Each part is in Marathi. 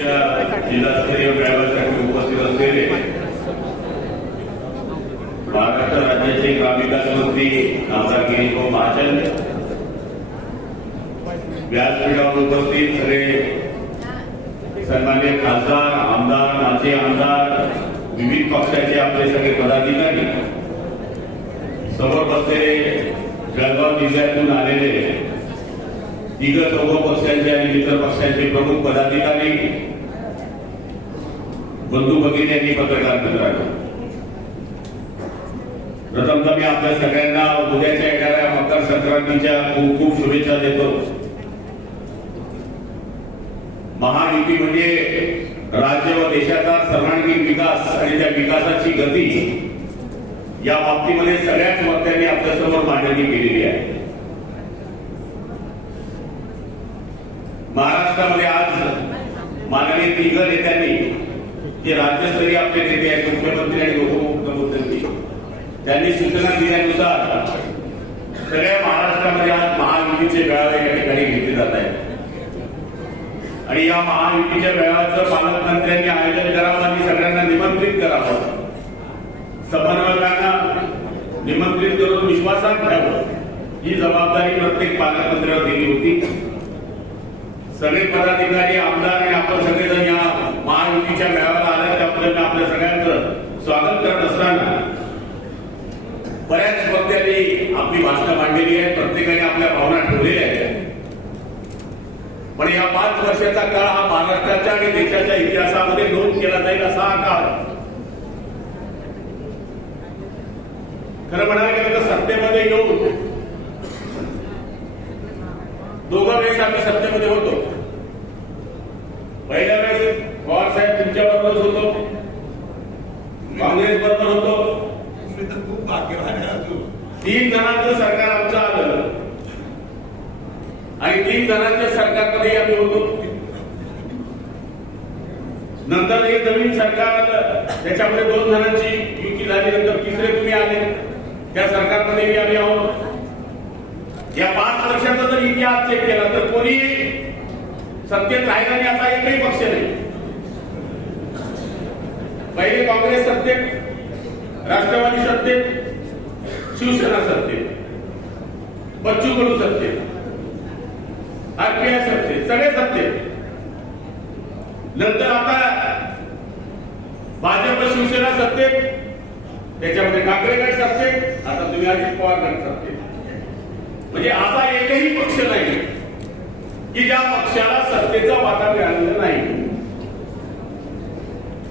जिल्हास्तरीय मेळाव्यासाठी उपस्थित असलेले महाराष्ट्र राज्याचे ग्रामविकास मंत्री आमदार गिरीभाऊ महाजन व्यासपीठावर उपस्थित सगळे सन्मान्य खासदार आमदार माजी आमदार विविध पक्षाचे आपले सगळे पदाधिकारी समोर बसलेले जळगाव जिल्ह्यातून आलेले तिघ चौघ पक्षांचे आणि इतर पक्षांचे प्रमुख पदाधिकारी बंधू भगिनी यांनी पत्रकार मित्रांनो प्रथमतः मी आपल्या सगळ्यांना उद्याच्या येणाऱ्या मकर संक्रांतीच्या खूप खूप शुभेच्छा देतो. महायुती म्हणजे राज्य व देशाचा सर्वांगीण विकास आणि त्या विकासाची गती या बाबतीमध्ये सगळ्याच वक्त्यांनी आपल्यासमोर मांडणी केलेली आहे. महाराष्ट्रामध्ये आज माननीय तिघ नेत्यांनी जे राज्यस्तरीय आपले नेते आहेत मुख्यमंत्री आणि उपमुख्यमंत्री. त्यांनी सूचना दिल्यानुसार सगळ्या महाराष्ट्रामध्ये आज महायुतीचे मेळावे या ठिकाणी घेतले जात आहेत. आणि या महायुतीच्या मेळाव्याचं पालकमंत्र्यांनी आयोजन करावं आणि सगळ्यांना निमंत्रित करावं. समन्वयकांना निमंत्रित करून विश्वासात घ्यावं ही जबाबदारी प्रत्येक पालकमंत्र्यावर दिली होती. सगळे पदाधिकारी आमदार आणि आपण सगळेजण या महायुतीच्या मेळाव्याला आल्या त्याबद्दल मी आपल्या सगळ्यांचं स्वागत करत असताना बऱ्याच वक्त्यांनी आपली भाषणं मांडलेली आहे प्रत्येकाने आपल्या भावना ठेवलेल्या आहेत. पण या पाच वर्षाचा काळ हा महाराष्ट्राच्या आणि देशाच्या इतिहासामध्ये नोंद केला जाईल असा हा काळ खरं म्हणायला गेलं तर सत्तेमध्ये येऊन दोघं वेळेस आम्ही सत्तेमध्ये होतो पहिल्या वेळेस पवार साहेब तुमच्या बरोबरच होतो काँग्रेस बरोबर होतो तुम्ही तर खूप भाग्यवान आहे अजून तीन जणांचं सरकार आमचं आलं. आणि तीन जणांच्या सरकारमध्ये आम्ही होतो. नंतर एक नवीन सरकार आलं. त्याच्यामध्ये दोन जणांची युती झाली नंतर तिसरे तुम्ही आले. त्या सरकारमध्ये आम्ही आहोत. या पाच वर्षाचा जर इतिहास चेक केला तर कोणी सत्तेत राहिला नाही असा एकही पक्ष नाही. पहिले काँग्रेस सत्तेत राष्ट्रवादी सत्तेत शिवसेना सत्तेत बच्चू कडू सत्तेत आरपीआय सत्तेत सगळे सत्तेत नंतर आता भाजप शिवसेना सत्तेत त्याच्यामध्ये ठाकरे गट सत्तेत आता तुम्ही अजित पवार गट सत्तेत म्हणजे असा एकही पक्ष नाही की ज्या पक्षाला सत्तेचा वाटा मिळालेला नाही.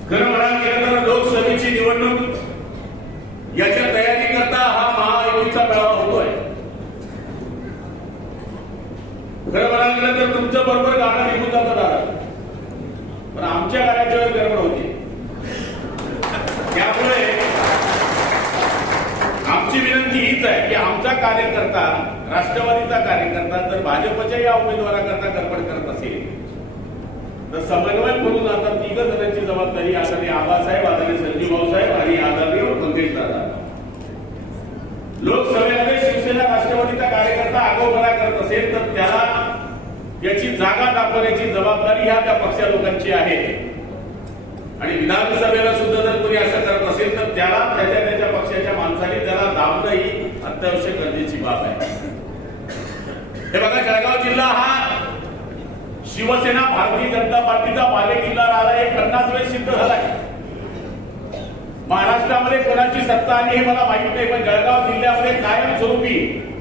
खरं म्हणायला गेलं तर लोकसभेची निवडणूक याच्या तयारी करता हा महायुतीचा मेळावा होतोय. खरं म्हणायला गेलं तर तुमच्या बरोबर गाणं निघून जातं दादा. पण आमच्या गाण्याच्या वेळी गडबड होती त्यामुळे आमची विनंती हीच आहे की आमचा कार्यकर्ता राष्ट्रवादीचा कार्यकर्ता जर भाजपच्या या उमेदवाराकरता गडबड करत असेल तर समन्वय म्हणून आता तिघ जणांची जबाबदारी आदरणीय आबासाहेब आदरणीय संजीव भाऊसाहेब आणि आदरणीय मंगेश दादा. लोकसभेमध्ये शिवसेना राष्ट्रवादीचा कार्यकर्ता आगोपणा करत असेल तर त्याला याची जागा दाखवण्याची जबाबदारी ह्या त्या पक्षा लोकांची आहे. आणि विधानसभेला सुद्धा जर कोणी असं करत असेल तर त्याला त्याच्या त्याच्या पक्षाच्या माणसाने त्याला दाबणं ही अत्यावश्यक गरजेची बाब आहे. हे बघा जळगाव जिल्हा हा शिवसेना भारतीय जनता पार्टीचा बालेकिल्ला राहिला. हे पन्नास वेळ सिद्ध झालाय महाराष्ट्रामध्ये कोणाची सत्ता आली हे मला माहीत नाही पण जळगाव जिल्ह्यामध्ये कायमस्वरूपी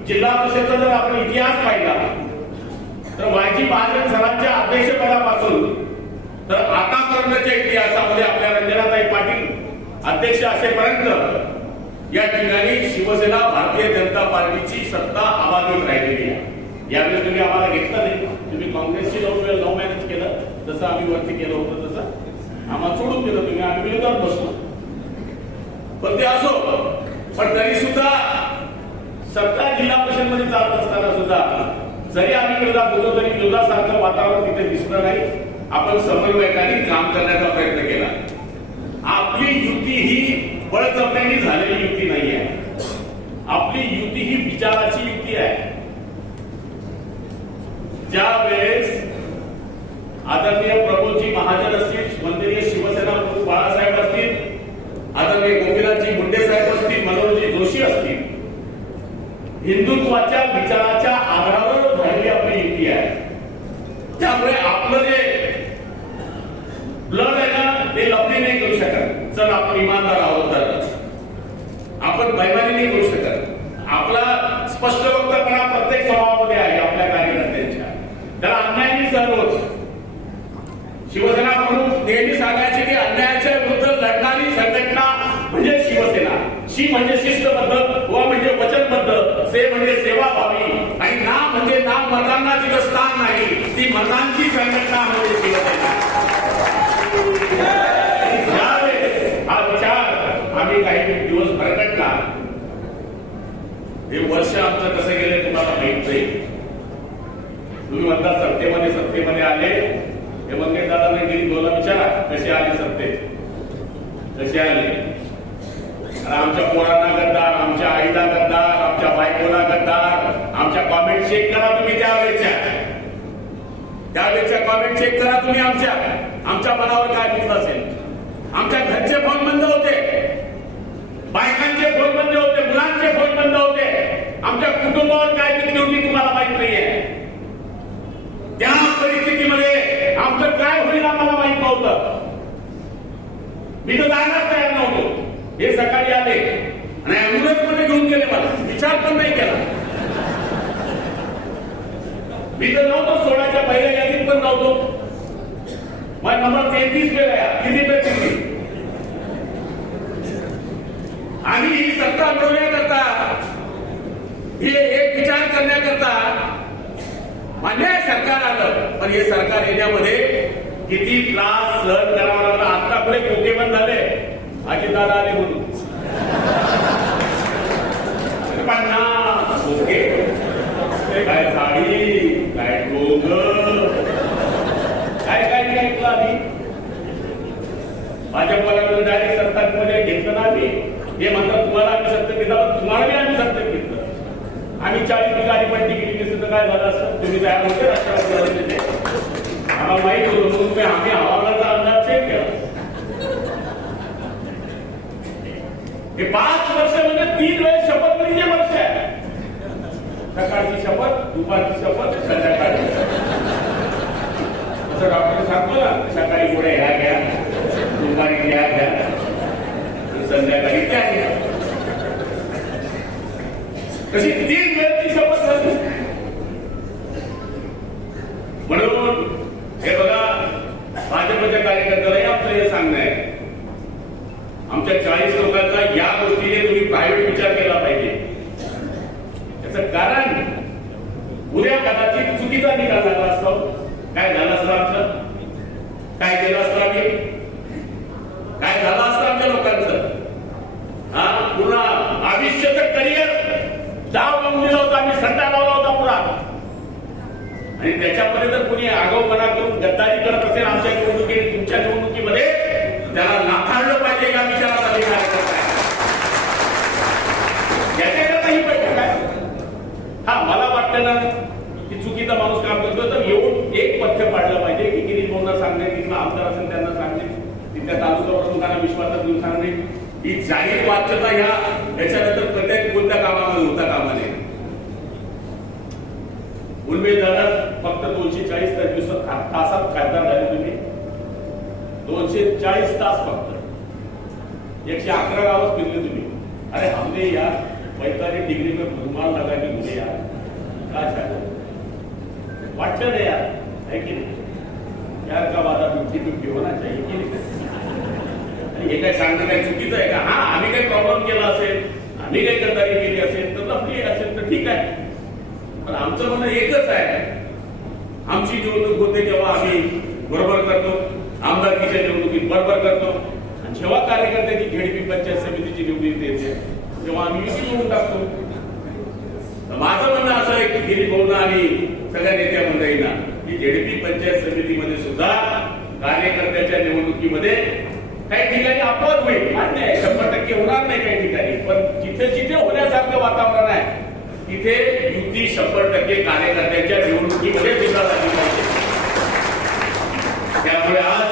जिल्हा परिषदचा जर आपण इतिहास पाहिला तर वायजी महाजन सरांच्या अध्यक्षपदापासून तर आतापर्यंतच्या इतिहासामध्ये आपल्या रंजनाताई पाटील अध्यक्ष असेपर्यंत या ठिकाणी शिवसेना भारतीय जनता पार्टीची सत्ता अबाधित राहिलेली आहे. यावेळी तुम्ही आम्हाला घेतलं नाही. तुम्ही काँग्रेसची लव लव मॅनेज केलं जसं आम्ही वरती केलं होतं तसं. आम्हाला सोडून दिलं तुम्ही. आम्ही विरोधात बसलो. पण ते असो. पण तरी सुद्धा सत्ता जिल्हा परिषदमध्ये चालत असताना सुद्धा जरी आम्ही विरोधात होतो तरी विरोधासारखं वातावरण तिथे दिसलं नाही. आपण समन्वयकांनी काम करण्याचा प्रयत्न केला. आपली युती ही बळजबऱ्याने झालेली युती नाही आहे आपली युती ही विचाराची युती आहे. ज्या वेळेस आदरणीय प्रभूजी महाजन सयाजी गुंडे साहेब असतील मनोजी जोशी असतील हिंदुत्वाच्या विचाराच्या आधारावर राहिली आपली युती आहे. त्यामुळे आपलं जे शी म्हणजे शिस्तबद्ध व म्हणजे वचनबद्ध. से म्हणजे सेवाभावी. आणि ना म्हणजे ना मतांना जिथं स्थान नाही. ती मतांची संघटना म्हणजे ज्यावेळेस हा विचार आम्ही काही दिवस भरकटला हे वर्ष आमचं कसं गेलं तुम्हाला माहीत नाही. तुम्ही म्हणता सत्तेमध्ये सत्तेमध्ये आले. हे मंगे दादा गेली बोला विचारा कसे आले सत्ते कसे आले? आमच्या पोरांना गद्दार आमच्या आईला गद्दार आमच्या बायकोला गद्दार आमच्या कॉमेंट चेक करा तुम्ही त्यावेळेच्या. त्यावेळेच्या कॉमेंट चेक करा तुम्ही आमच्या. आमच्या मनावर काय घेतलं असेल? आमच्या घरचे फोन बंद होते. बायकांचे फोन बंद होते मुलांचे फोन बंद होते. आमच्या कुटुंबावर काय किती होती तुम्हाला माहीत नाहीये. त्या परिस्थितीमध्ये आमचं काय होईल आम्हाला माहीत नव्हतं. मी तर जायलाच तयार नव्हतो. हे सकाळी आले. आणि अँब्युलन्समध्ये घेऊन गेले मला. विचार पण नाही केला. मी तर नव्हतो सोळाच्या पहिल्या यादीत पण नव्हतो. माझा नंबर तेहतीस वेळा किती पे किती? आणि ही सत्ता मिळवण्याकरता हे एक विचार करण्याकरता मान्य सरकार आलं पण हे सरकार येण्यामध्ये किती त्रास सहन करावा लागला. आतापर्यंत कोकेबंद झाले. अजितदादा आले म्हणून. पन्नास ओके. काय साडी काय गोग काय काय नाही ऐकलं आम्ही भाजपला डायरेक्ट सत्तामध्ये घेतलं ना आम्ही. हे म्हणतात तुम्हाला आम्ही सत्य घेतलं तुम्हाला बी आम्ही सत्य घेतलं. आम्ही चाळीस ठिकाणी पट्टी केली नसती तर काय झालं असतं? तुम्ही तयार होते राष्ट्रवादी आम्हाला माहीत होतं म्हणून मी आम्ही हवाला अंदाज चेक केला हे पाच वर्ष म्हणजे तीन वेळेस शपथ म्हणजे वर्ष आहे. सकाळची शपथ दुपारची शपथ संध्याकाळची असं डॉक्टर सांगतो ना सकाळी पुढे ह्या घ्या दुपारी घ्या घ्या संध्याकाळी त्या घ्या. तशी तीन वेळची शपथ झाली म्हणून हे बघा भाजपच्या कार्यकर्त्यालाही आमचं हे सांगणं आहे आमच्या चाळीस लोकांचा या गोष्टीने तुम्ही प्रायव्हेट विचार केला पाहिजे याचं कारण उद्या कदाचित चुकीचा निकाल लागला असतो. काय झालं असतं आमचं? काय केलं असतं आम्ही? काय झालं असतं आमच्या लोकांचं? हा? पुन्हा आयुष्याचं करिअर. डाव लावून दिला होता आम्ही संडा लावला होता पुरा. आणि त्याच्यामध्ये जर कुणी आगाऊपणा करून गद्दारी करत असेल आमच्या निवडणुकीत तुमच्या निवडणुकीमध्ये त्याला नाकारलं पाहिजे का विचारात मी कार्यकर्ता याच्याकरता ही बैठक आहे हा मला वाटतं ना की चुकीचा माणूस काम करतो तर येऊन एक पथ्य पाडलं पाहिजे की गिरीश भाऊंना सांगणे तिथला आमदार असेल त्यांना सांगणे त्या तालुका प्रमुखांना विश्वासात घेऊन सांगणे ही जाहीर वाच्यता ह्या याच्यानंतर प्रत्येक कोणत्या कामामध्ये होता कामा नये उन्मेदवारात फक्त दोनशे चाळीस दिवसात तासात खासदार झाले तुम्ही. दोनशे चाळीस तास फक्त. एकशे अकरा गावच फिरले तुम्ही. अरे हमने या पैतालीस डिग्री में रुमाल लगा के घुमे यार. काय सांगू वाटतं नाही यार है की नाही? यार का वादा फिफ्टी फिफ्टी होणार हे काय सांगणं काय चुकीचं आहे का? हा आम्ही काही प्रॉब्लेम केला असेल आम्ही काही गद्दारी केली असेल तर लपली असेल तर ठीक आहे. पण आमचं म्हणणं एकच आहे. आमची निवडणूक होते जेव्हा आम्ही बरोबर करतो आमदारकीच्या निवडणुकीत बरोबर करतो. आणि जेव्हा कार्यकर्त्याची झेडपी पंचायत समितीची निवडणूक येते तेव्हा आम्ही युती निवडून टाकतो. माझं म्हणणं असं आहे की गिरी भाऊना आणि सगळ्या नेत्या मंडळींना की झेडपी पंचायत समितीमध्ये सुद्धा कार्यकर्त्याच्या निवडणुकीमध्ये काही ठिकाणी अपवाद होईल. मान्य आहे शंभर टक्के होणार नाही काही ठिकाणी. पण जिथे जिथे होण्यासारखं वातावरण आहे तिथे युती शंभर टक्के कार्यकर्त्यांच्या निवडणुकीमध्ये सुद्धा झाली पाहिजे. त्यामुळे आज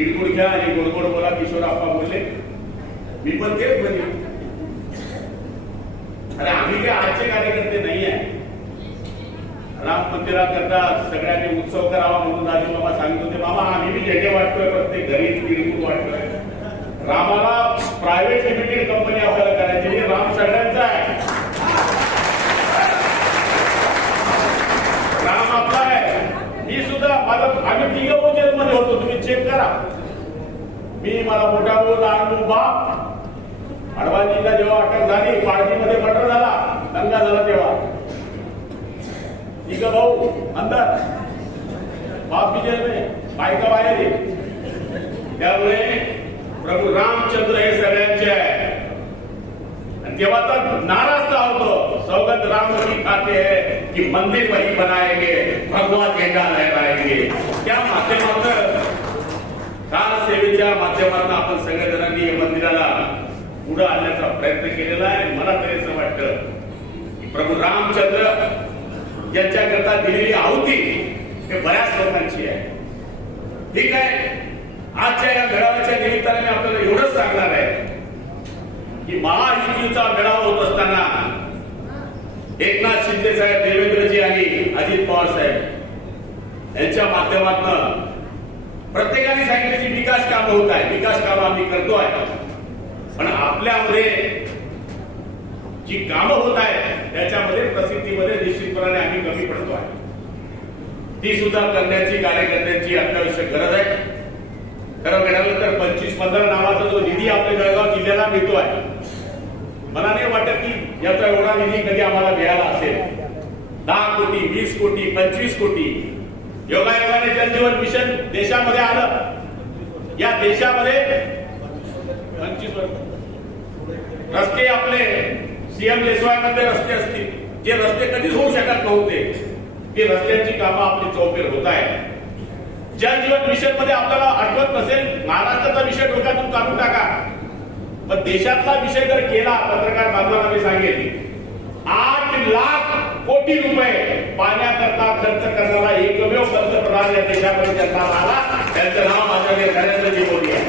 इडगुड घ्या आणि गोडगोड बोला किशोर आप्पा बोलले. मी पण तेच म्हणजे अरे आम्ही काय आजचे कार्यकर्ते नाही आहे मंदिराकरता सगळ्यांनी उत्सव करावा म्हणून राजू बाबा सांगत होते बाबा आम्ही बी झेंडे वाटतोय प्रत्येक घरी तिळगुळ वाटतोय. रामाला प्रायव्हेट लिमिटेड कंपनी आपल्याला करायची नाही, राम सगळ्यांचा आहे. राम आपला आहे. मी सुद्धा माझा आम्ही तिघ ओझेल मध्ये होतो. तुम्ही चेक करा. मी मला मोठा भाऊ लहान भाऊ बाप. अडवाणीला जेव्हा अटक झाली पाळजीमध्ये मर्डर झाला दंगा झाला तेव्हा तिघं भाऊ अंदर बाप विजय नाही बायका बाहेर आहे त्यामुळे प्रभू रामचंद्र हे सगळ्यांचे आहे. आणि तेव्हा तर नाराज होतो सौगंध राम की खाते है कि मंदिर वही बनाएंगे भगवा झेंडा लहराएंगे त्या माध्यमातून कार सेवेच्या माध्यमातून आपण सगळ्या जणांनी मंदिराला पुढे आणण्याचा प्रयत्न केलेला आहे. मला तरी असं वाटतं की प्रभू रामचंद्र यांच्याकरता दिलेली आहुती हे बऱ्याच लोकांची आहे. ठीक आहे? आजच्या या मेळाव्याच्या निमित्ताने मी आपल्याला एवढंच सांगणार आहे की महायुतीचा मेळावा होत असताना एकनाथ शिंदे साहेब देवेंद्रजी आणि अजित पवार साहेब यांच्या माध्यमातून प्रत्येकाने सांगितलं की विकास काम होत आहे विकास काम आम्ही करतो आहे. पण आपल्यामध्ये जी कामं होत आहेत त्याच्यामध्ये प्रसिद्धीमध्ये निश्चितपणाने आम्ही कमी पडतो आहे. ती सुद्धा करण्याची कार्यकर्त्यांची अत्यावश्यक गरज आहे. खरं म्हणाल तर पंचवीस पंधरा नावाचा जो निधी आपल्या जळगाव जिल्ह्याला मिळतो आहे मला नाही वाटत की याचा एवढा निधी कधी आम्हाला मिळाला असेल. दहा कोटी वीस कोटी पंचवीस कोटी. योगायोगाने जलजीवन मिशन देशामध्ये आलं. या देशामध्ये पंचवीस वर्ष. रस्ते आपले सीएम देशवायमध्ये रस्ते असतील. जे रस्ते कधीच होऊ शकत नव्हते ते रस्त्यांची कामं आपली चौफेर होत आहे जल जीवन मिशनमध्ये आपल्याला आठवत नसेल महाराष्ट्राचा विषय डोक्यातून काढून टाका. पण देशातला विषय जर केला पत्रकार बांधवांना मी सांगेल आठ लाख कोटी रुपये पाण्याकरता खर्च करणारा एकमेव पंतप्रधान या देशामध्ये त्यांना आला. त्यांचं नाव आदरणीय नरेंद्रजी मोदी आहे.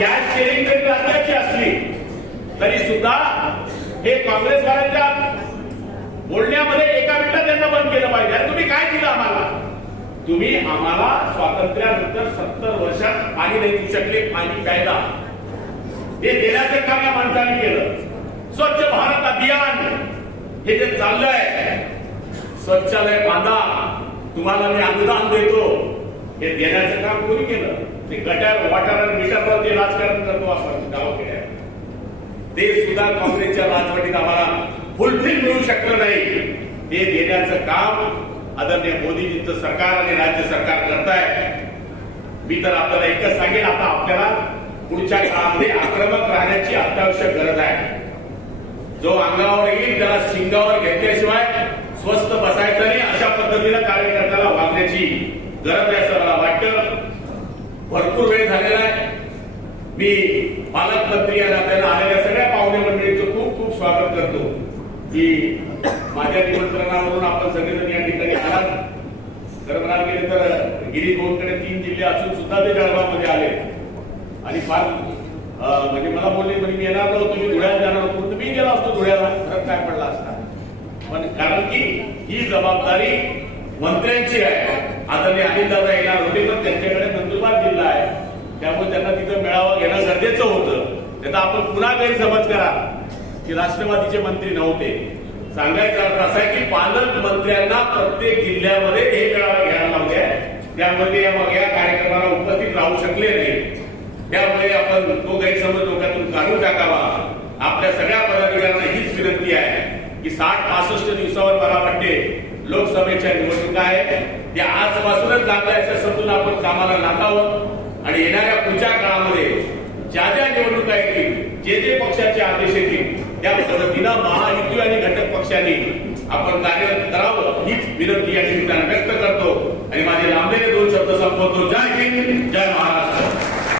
गॅस शेअरिंग जरी राज्याची असली तरी सुद्धा हे काँग्रेसवाल्यांच्या बोलण्यामध्ये एका मिनिटात त्यांना बंद केलं पाहिजे. तुम्ही काय दिलं आम्हाला? तुम्ही आम्हाला स्वातंत्र्यानंतर सत्तर वर्षात पाणी नाही देऊ शकले पाणी कायदा हे देण्याचं काम या माणसाने केलं. स्वच्छ भारत अभियान. हे जे चाललंय स्वच्छालय बांधा. तुम्हाला मी अनुदान देतो. हे देण्याचं काम कोणी केलं? ते गटार वाटार आणि मिटरवर जे राजकारण करतो आपण गावखेड्या ते सुद्धा काँग्रेसच्या राजवटीत आम्हाला फुलफिल मिळू शकलं नाही. हे देण्याचं काम आदरणीय मोदीजींचं सरकार आणि राज्य सरकार करत आहे मी तर आपल्याला एकच सांगेन आता आपल्याला पुढच्या काळामध्ये आक्रमक राहण्याची अत्यावश्यक गरज आहे. जो अंगावर येईल त्याला शिंगावर घेतल्याशिवाय स्वस्त बसायचं नाही अशा पद्धतीनं कार्यकर्त्याला वागण्याची गरज आहे असं मला वाटतं. भरपूर वेळ झालेला आहे. मी पालकमंत्री या नात्यानं आलेल्या सगळ्या पाहुणे मंडळीचं खूप खूप स्वागत करतो. की माझ्या निमंत्रणावरून आपण सगळेजण या खरं म्हणायला गेले तर गिरी भाऊंकडे तीन जिल्हे असून सुद्धा ते जळगावमध्ये आले आणि फार म्हणजे मला बोलले म्हणजे मी येणार नव्हतो मी धुळ्यात जाणार होतो. तर मी गेला असतो धुळ्याला फरक काय पडला असता पण कारण की ही जबाबदारी मंत्र्यांची आहे. आता आदरणीय अनिलदादा येणार होते तर त्यांच्याकडे नंदुरबार जिल्हा आहे त्यामुळे त्यांना तिथं मेळावा घेणं गरजेचं होतं. त्याचा आपण पुन्हा गैरसमज करा. की राष्ट्रवादीचे मंत्री नव्हते. सांगायचा अर्थ असा आहे की पालकमंत्र्यांना प्रत्येक जिल्ह्यामध्ये हे मेळावा घ्यायला लावले त्यामध्ये या मग या कार्यक्रमाला उपस्थित राहू शकले नाही. त्यामुळे आपण तो गैरसमज लोकांतून काढून टाकावा. आपल्या सगळ्या पदाधिकाऱ्यांना हीच विनंती आहे की साठ पासष्ट दिवसावर मला वाटते लोकसभेच्या निवडणुका आहेत. त्या आजपासूनच लागल्याचं समजून आपण कामाला लागावं आणि येणाऱ्या पुढच्या काळामध्ये ज्या ज्या निवडणुका येतील जे जे पक्षाचे आदेश येतील त्या पद्धतीनं महायुती आणि घटक पक्षांनी आपण कार्य करावं हीच विनंती या ठिकाणी व्यक्त करतो. आणि माझे लांबलेले दोन शब्द संपवतो. जय हिंद जय महाराष्ट्र.